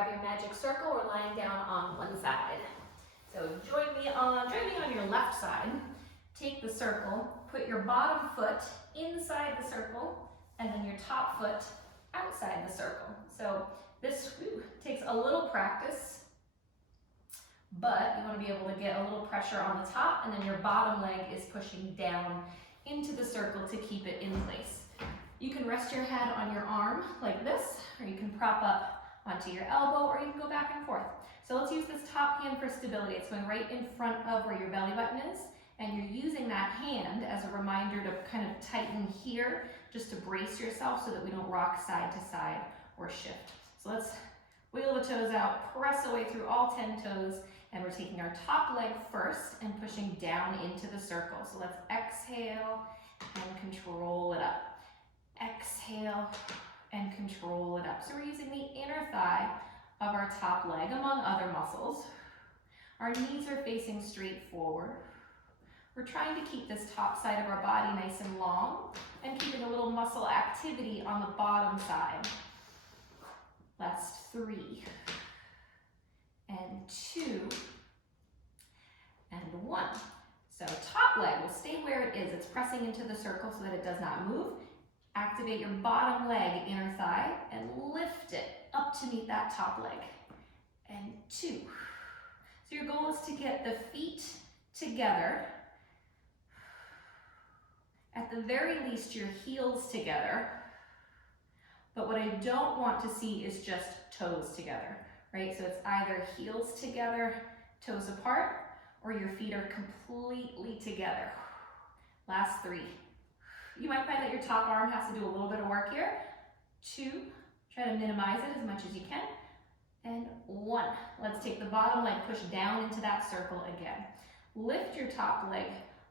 grab your magic circle. We're lying down on one side. So join me on your left side. Take the circle, put your bottom foot inside the circle, and then your top foot outside the circle. So this takes a little practice, but you want to be able to get a little pressure on the top, and then your bottom leg is pushing down into the circle to keep it in place. You can rest your head on your arm like this, or you can prop up onto your elbow, or you can go back and forth. So let's use this top hand for stability. It's going right in front of where your belly button is, and you're using that hand as a reminder to kind of tighten here, just to brace yourself so that we don't rock side to side or shift. So let's wiggle the toes out, press away through all 10 toes, and we're taking our top leg first and pushing down into the circle. So let's exhale and control it up. Exhale and control it up. So we're using the inner thigh of our top leg among other muscles. Our knees are facing straight forward. We're trying to keep this top side of our body nice and long and keeping a little muscle activity on the bottom side. Last 3 and 2 and 1. So top leg will stay where it is. It's pressing into the circle so that it does not move. Activate your bottom leg, inner thigh, and lift it up to meet that top leg. And 2. So your goal is to get the feet together. At the very least, your heels together. But what I don't want to see is just toes together, right? So it's either heels together, toes apart, or your feet are completely together. Last 3. You might find that your top arm has to do a little bit of work here. 2, try to minimize it as much as you can. And 1, let's take the bottom leg, push down into that circle again. Lift your top leg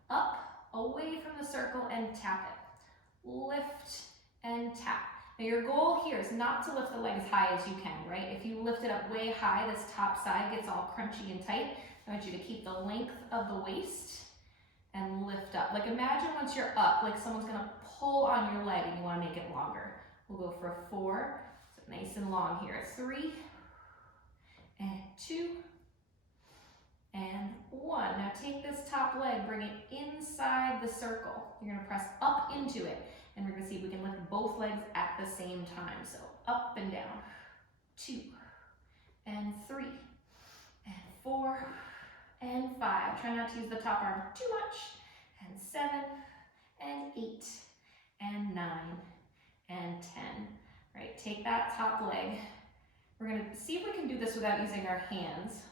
up, away from the circle, and tap it. Lift and tap. Now your goal here is not to lift the leg as high as you can, right? If you lift it up way high, this top side gets all crunchy and tight. I want you to keep the length of the waist and lift up. Like imagine once you're up, like someone's gonna pull on your leg and you wanna make it longer. We'll go for 4, so nice and long here. 3 and 2 and 1. Now take this top leg, bring it inside the circle. You're gonna press up into it, and we're gonna see if we can lift both legs at the same time. So up and down. 2 and 3 and 4 and 5. Try not to use the top arm too much. And 7 and 8 and 9 and 10. Right, take that top leg. We're gonna see if we can do this without using our hands.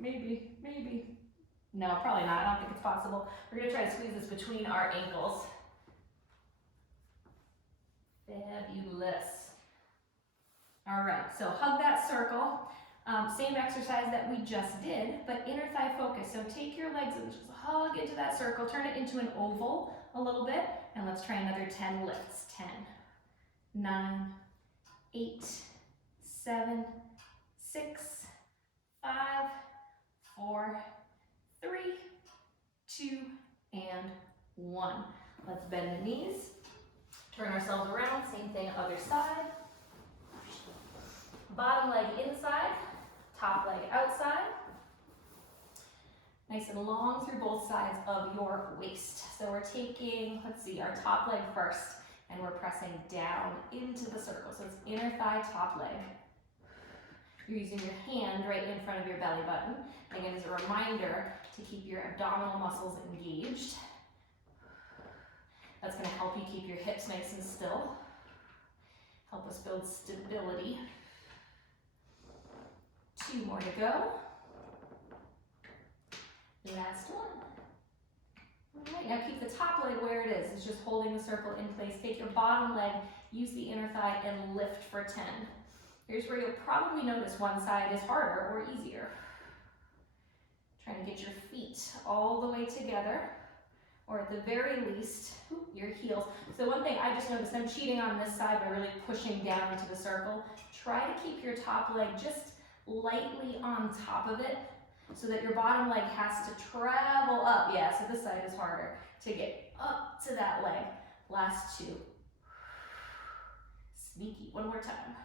Maybe. No, probably not. I don't think it's possible. We're gonna try to squeeze this between our ankles. Fabulous. All right, so hug that circle. Same exercise that we just did, but inner thigh focus. So take your legs and just hug into that circle, turn it into an oval a little bit, and let's try another 10 lifts. 10, 9, 8, 7, 6, 5, 4, 3, 2, and 1. Let's bend the knees, turn ourselves around, same thing other side. Bottom leg inside, top leg outside. Nice and long through both sides of your waist. So we're taking, let's see, our top leg first, and we're pressing down into the circle. So it's inner thigh, top leg. You're using your hand right in front of your belly button. Again, as a reminder to keep your abdominal muscles engaged. That's gonna help you keep your hips nice and still. Help us build stability. 2 more to go. Last one. All right, now keep the top leg where it is. It's just holding the circle in place. Take your bottom leg, use the inner thigh, and lift for 10. Here's where you'll probably notice one side is harder or easier. Trying to get your feet all the way together, or at the very least, your heels. So one thing I just noticed, I'm cheating on this side by really pushing down into the circle. Try to keep your top leg just lightly on top of it so that your bottom leg has to travel up. Yeah, so this side is harder to get up to that leg. Last 2. Sneaky, one more time.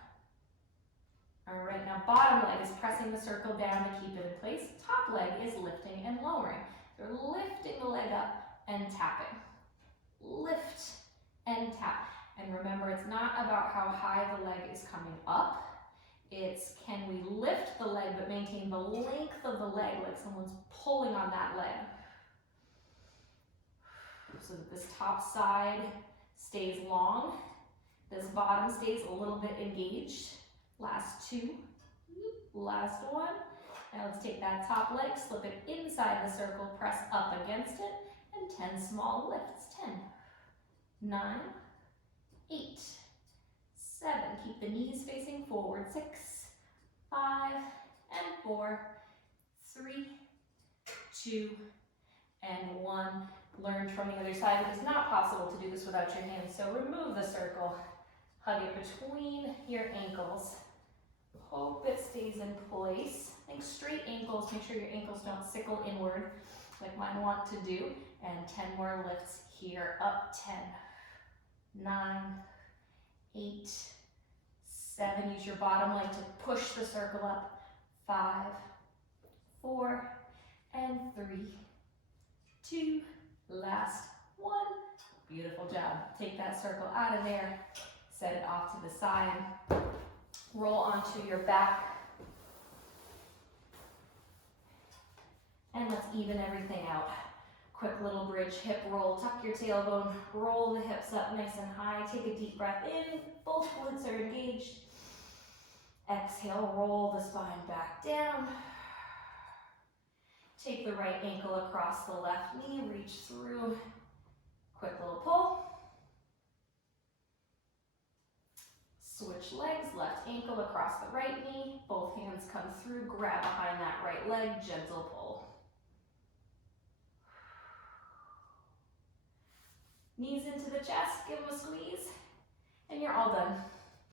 All Now bottom leg is pressing the circle down to keep it in place. Top leg is lifting and lowering. So we're lifting the leg up and tapping. Lift and tap. And remember, it's not about how high the leg is coming up. It's can we lift the leg but maintain the length of the leg like someone's pulling on that leg. So that this top side stays long. This bottom stays a little bit engaged. Last two. Last one. Now let's take that top leg, slip it inside the circle, press up against it, and 10 small lifts. 10, 9, 8, 7. Keep the knees facing forward. 6, 5, and 4, 3, 2, and 1. Learn from the other side. It is not possible to do this without your hands, so remove the circle. Hug it between your ankles. Hope it stays in place. Think straight ankles. Make sure your ankles don't sickle inward like mine want to do. And 10 more lifts here. Up 10, 9, 8, 7. Use your bottom leg to push the circle up. 5, 4, and 3, 2, last 1. Beautiful job. Take that circle out of there. Set it off to the side. Roll onto your back. And let's even everything out. Quick little bridge, hip roll, tuck your tailbone, roll the hips up nice and high. Take a deep breath in, both glutes are engaged. Exhale, roll the spine back down. Take the right ankle across the left knee, reach through. Quick little pull. Switch legs, left ankle across the right knee. Both hands come through, grab behind that right leg, gentle pull. Knees into the chest, give them a squeeze, and you're all done.